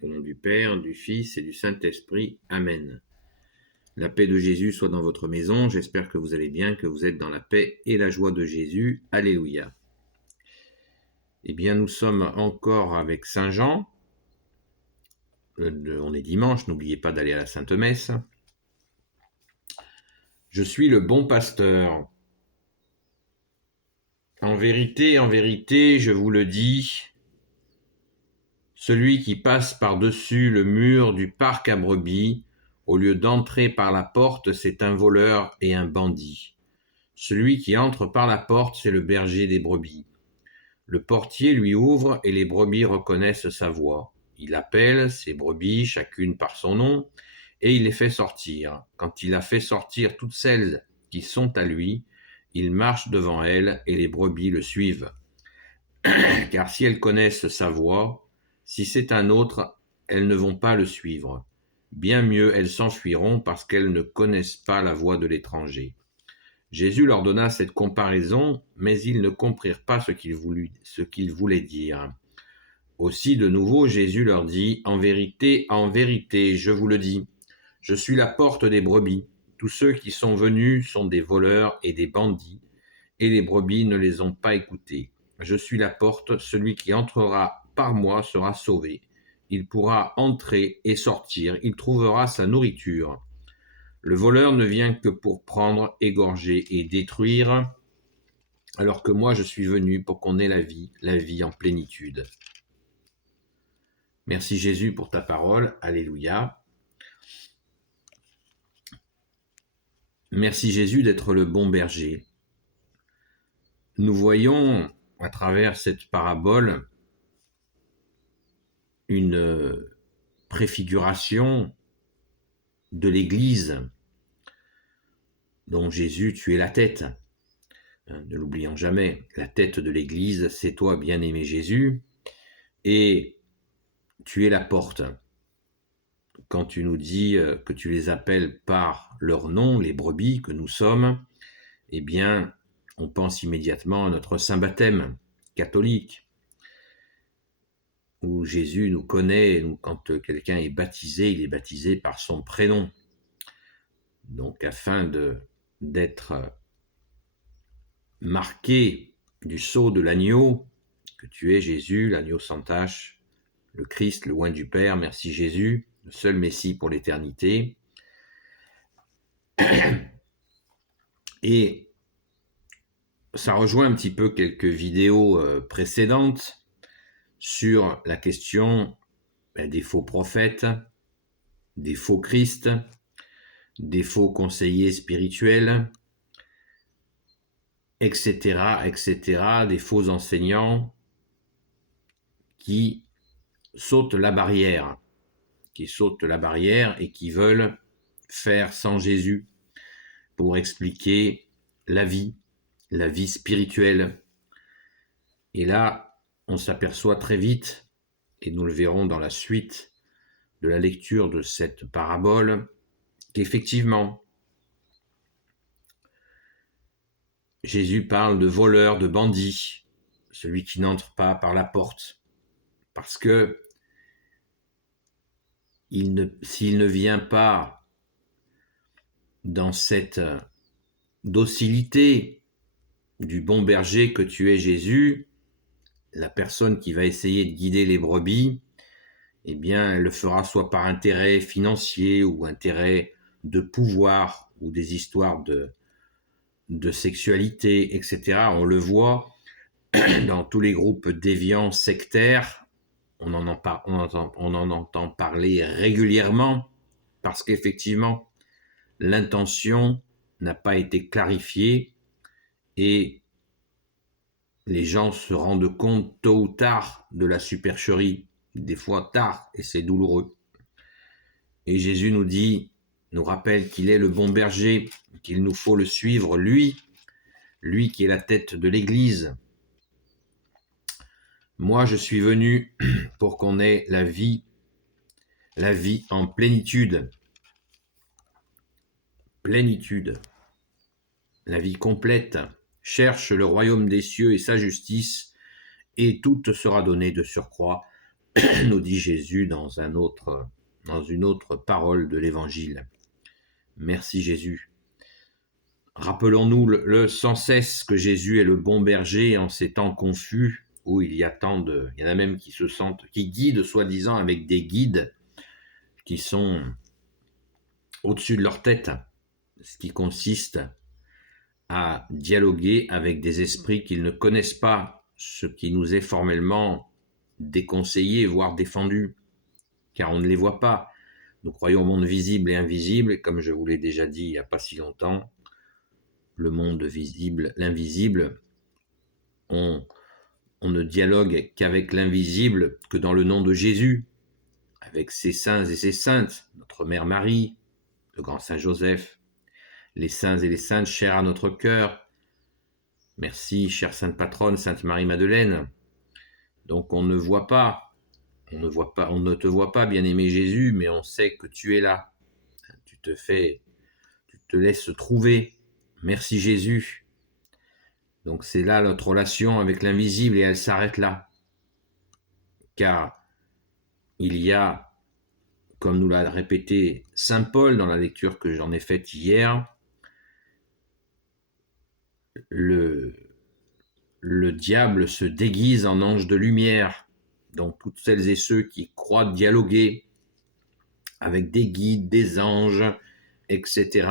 Au nom du Père, du Fils et du Saint-Esprit. Amen. La paix de Jésus soit dans votre maison. J'espère que vous allez bien, que vous êtes dans la paix et la joie de Jésus. Alléluia. Eh bien, nous sommes encore avec Saint Jean. On est dimanche, n'oubliez pas d'aller à la Sainte Messe. Je suis le bon pasteur. En vérité, je vous le dis, celui qui passe par-dessus le mur du parc à brebis, au lieu d'entrer par la porte, c'est un voleur et un bandit. Celui qui entre par la porte, c'est le berger des brebis. Le portier lui ouvre et les brebis reconnaissent sa voix. Il appelle ses brebis, chacune par son nom, et il les fait sortir. Quand il a fait sortir toutes celles qui sont à lui, il marche devant elles et les brebis le suivent. Car si elles connaissent sa voix, si c'est un autre, elles ne vont pas le suivre. Bien mieux, elles s'enfuiront parce qu'elles ne connaissent pas la voix de l'étranger. Jésus leur donna cette comparaison, mais ils ne comprirent pas ce qu'il voulait dire. Aussi, de nouveau, Jésus leur dit, en vérité, je vous le dis, je suis la porte des brebis. Tous ceux qui sont venus sont des voleurs et des bandits, et les brebis ne les ont pas écoutés. Je suis la porte, celui qui entrera par moi sera sauvé. Il pourra entrer et sortir, il trouvera sa nourriture. Le voleur ne vient que pour prendre, égorger et détruire, alors que moi je suis venu pour qu'on ait la vie en plénitude. Merci Jésus pour ta parole, alléluia. Merci Jésus d'être le bon berger. Nous voyons à travers cette parabole une préfiguration de l'Église dont Jésus, tu es la tête. Ne l'oublions jamais, la tête de l'Église, c'est toi, bien-aimé Jésus, et tu es la porte. Quand tu nous dis que tu les appelles par leur nom, les brebis que nous sommes, eh bien, on pense immédiatement à notre saint baptême catholique, où Jésus nous connaît, quand quelqu'un est baptisé, il est baptisé par son prénom. Donc, afin d'être marqué du sceau de l'agneau, que tu es Jésus, l'agneau sans tache, le Christ, le oint du Père, merci Jésus, le seul Messie pour l'éternité. Et ça rejoint un petit peu quelques vidéos précédentes sur la question des faux prophètes, des faux Christ, des faux conseillers spirituels, etc., des faux enseignants qui sautent la barrière et qui veulent faire sans Jésus pour expliquer la vie spirituelle. Et là, on s'aperçoit très vite, et nous le verrons dans la suite de la lecture de cette parabole, qu'effectivement, Jésus parle de voleur, de bandit, celui qui n'entre pas par la porte, parce que s'il ne vient pas dans cette docilité du bon berger que tu es Jésus, la personne qui va essayer de guider les brebis, eh bien, elle le fera soit par intérêt financier ou intérêt de pouvoir ou des histoires de sexualité, etc. On le voit dans tous les groupes déviants sectaires, on en entend parler régulièrement parce qu'effectivement, l'intention n'a pas été clarifiée et les gens se rendent compte tôt ou tard de la supercherie, des fois tard, et c'est douloureux. Et Jésus nous rappelle qu'il est le bon berger, qu'il nous faut le suivre, lui qui est la tête de l'Église. Moi, je suis venu pour qu'on ait la vie en plénitude. Plénitude. La vie complète. Cherche le royaume des cieux et sa justice, et tout te sera donné de surcroît. nous dit Jésus dans une autre parole de l'Évangile. Merci Jésus. Rappelons-nous sans cesse que Jésus est le bon berger en ces temps confus où il y en a même qui guident soi-disant avec des guides qui sont au-dessus de leur tête, ce qui consiste à dialoguer avec des esprits qu'ils ne connaissent pas, ce qui nous est formellement déconseillé, voire défendu, car on ne les voit pas. Nous croyons au monde visible et invisible, et comme je vous l'ai déjà dit il n'y a pas si longtemps, le monde visible, l'invisible, on ne dialogue qu'avec l'invisible que dans le nom de Jésus, avec ses saints et ses saintes, notre Mère Marie, le grand Saint Joseph, les saints et les saintes chers à notre cœur. Merci, chère Sainte Patronne, Sainte Marie-Madeleine. Donc on ne te voit pas, bien-aimé Jésus, mais on sait que tu es là. Tu te laisses trouver. Merci Jésus. Donc c'est là notre relation avec l'invisible et elle s'arrête là. Car il y a, comme nous l'a répété Saint Paul dans la lecture que j'en ai faite hier, le diable se déguise en ange de lumière. Donc toutes celles et ceux qui croient dialoguer avec des guides, des anges, etc.,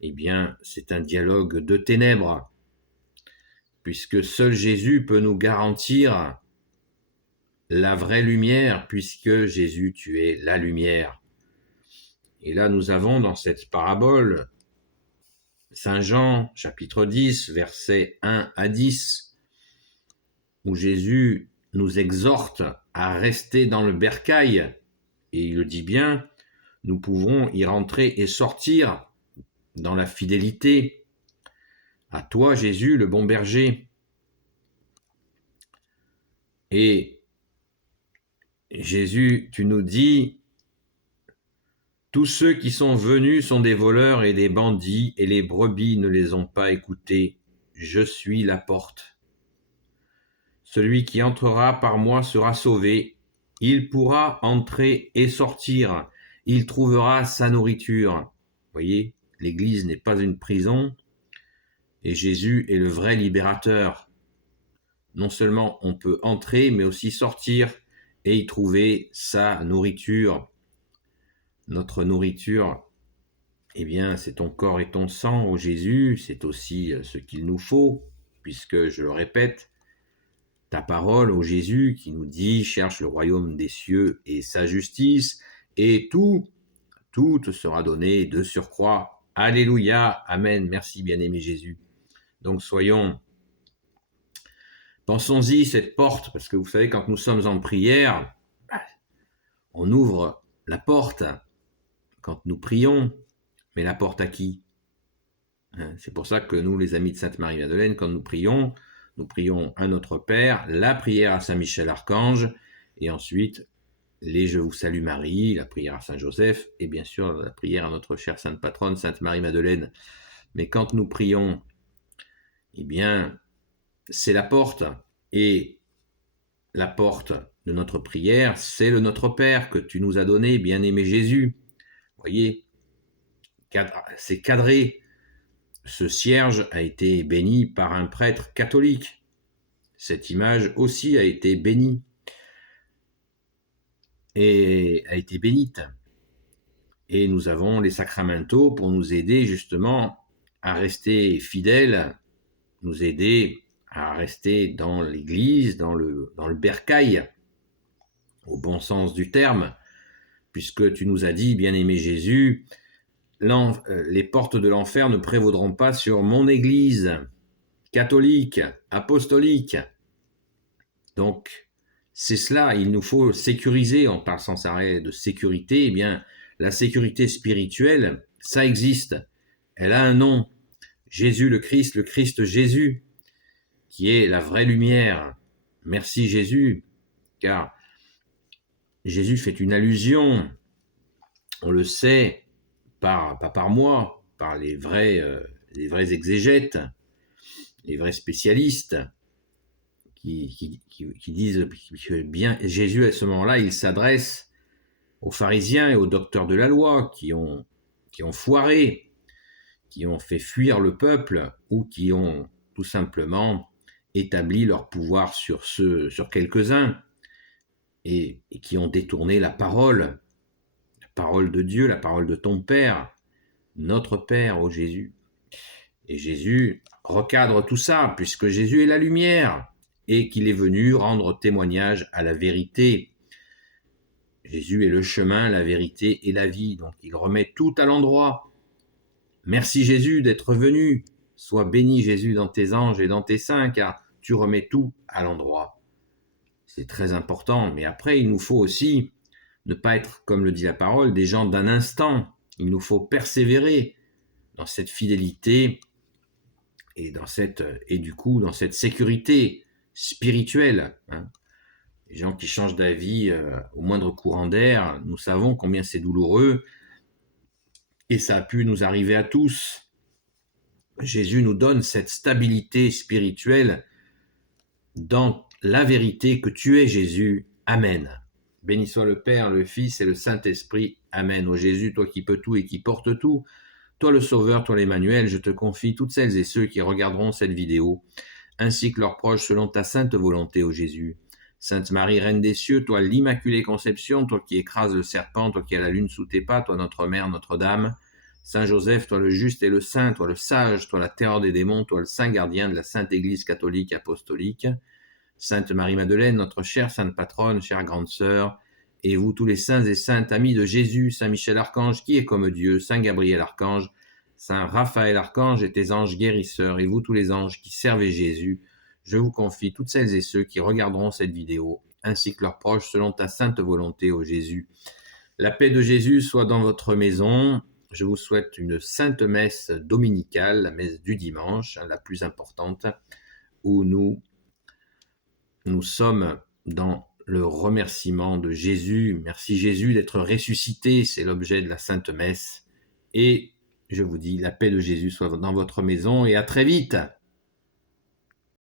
eh bien, c'est un dialogue de ténèbres, puisque seul Jésus peut nous garantir la vraie lumière, puisque Jésus, tu es la lumière. Et là, nous avons dans cette parabole, Saint Jean, chapitre 10, versets 1 à 10, où Jésus nous exhorte à rester dans le bercail, et il le dit bien, nous pouvons y rentrer et sortir dans la fidélité à toi, Jésus, le bon berger. Et Jésus, tu nous dis, tous ceux qui sont venus sont des voleurs et des bandits, et les brebis ne les ont pas écoutés. Je suis la porte. Celui qui entrera par moi sera sauvé. Il pourra entrer et sortir. Il trouvera sa nourriture. Vous voyez, l'Église n'est pas une prison, et Jésus est le vrai libérateur. Non seulement on peut entrer, mais aussi sortir et y trouver sa nourriture. Notre nourriture, eh bien, c'est ton corps et ton sang, ô Jésus, c'est aussi ce qu'il nous faut, puisque, je le répète, ta parole, ô Jésus, qui nous dit, cherche le royaume des cieux et sa justice, et tout te sera donné de surcroît. Alléluia, amen, merci bien-aimé Jésus. Donc pensons-y, cette porte, parce que vous savez, quand nous sommes en prière, on ouvre la porte quand nous prions, mais la porte à qui ? C'est pour ça que nous, les amis de Sainte Marie-Madeleine, quand nous prions à notre Père, la prière à Saint Michel Archange, et ensuite les Je vous salue Marie, la prière à Saint Joseph, et bien sûr la prière à notre chère Sainte Patronne, Sainte Marie-Madeleine. Mais quand nous prions, eh bien, c'est la porte, et la porte de notre prière, c'est le Notre Père que tu nous as donné, bien-aimé Jésus. Vous voyez, c'est cadré. Ce cierge a été béni par un prêtre catholique. Cette image aussi a été bénie et a été bénite. Et nous avons les sacramentaux pour nous aider justement à rester fidèles, nous aider à rester dans l'Église, dans le bercail, au bon sens du terme, puisque tu nous as dit, bien-aimé Jésus, les portes de l'enfer ne prévaudront pas sur mon Église catholique, apostolique. Donc, c'est cela, il nous faut sécuriser, on parle sans arrêt de sécurité, eh bien, la sécurité spirituelle, ça existe, elle a un nom, Jésus le Christ Jésus, qui est la vraie lumière. Merci Jésus, car Jésus fait une allusion, on le sait, pas par moi, par les vrais exégètes, les vrais spécialistes, qui disent que bien Jésus, à ce moment-là, il s'adresse aux pharisiens et aux docteurs de la loi qui ont foiré, qui ont fait fuir le peuple ou qui ont tout simplement établi leur pouvoir sur quelques-uns et qui ont détourné la parole de Dieu, la parole de ton Père, notre Père, ô Jésus. Et Jésus recadre tout ça, puisque Jésus est la lumière et qu'il est venu rendre témoignage à la vérité. Jésus est le chemin, la vérité et la vie, donc il remet tout à l'endroit. Merci Jésus d'être venu. Sois béni Jésus dans tes anges et dans tes saints, car tu remets tout à l'endroit. C'est très important, mais après il nous faut aussi ne pas être, comme le dit la parole, des gens d'un instant. Il nous faut persévérer dans cette fidélité et dans cette sécurité spirituelle. Les gens qui changent d'avis au moindre courant d'air, nous savons combien c'est douloureux et ça a pu nous arriver à tous. Jésus nous donne cette stabilité spirituelle dans la vérité que tu es Jésus. Amen. Béni soit le Père, le Fils et le Saint-Esprit. Amen. Ô Jésus, toi qui peux tout et qui portes tout, toi le Sauveur, toi l'Emmanuel, je te confie toutes celles et ceux qui regarderont cette vidéo, ainsi que leurs proches selon ta sainte volonté, ô Jésus. Sainte Marie, Reine des cieux, toi l'Immaculée Conception, toi qui écrases le serpent, toi qui as la lune sous tes pas, toi notre Mère, Notre-Dame. Saint Joseph, toi le juste et le saint, toi le sage, toi la terreur des démons, toi le saint gardien de la Sainte Église catholique apostolique. Sainte Marie-Madeleine, notre chère sainte patronne, chère grande sœur, et vous tous les saints et saintes amis de Jésus, Saint Michel Archange qui est comme Dieu, Saint Gabriel Archange, Saint Raphaël Archange et tes anges guérisseurs, et vous tous les anges qui servez Jésus, je vous confie toutes celles et ceux qui regarderont cette vidéo, ainsi que leurs proches selon ta sainte volonté, ô Jésus. La paix de Jésus soit dans votre maison. Je vous souhaite une sainte messe dominicale, la messe du dimanche, la plus importante, où nous sommes dans le remerciement de Jésus. Merci Jésus d'être ressuscité, c'est l'objet de la Sainte Messe. Et je vous dis, la paix de Jésus soit dans votre maison et à très vite.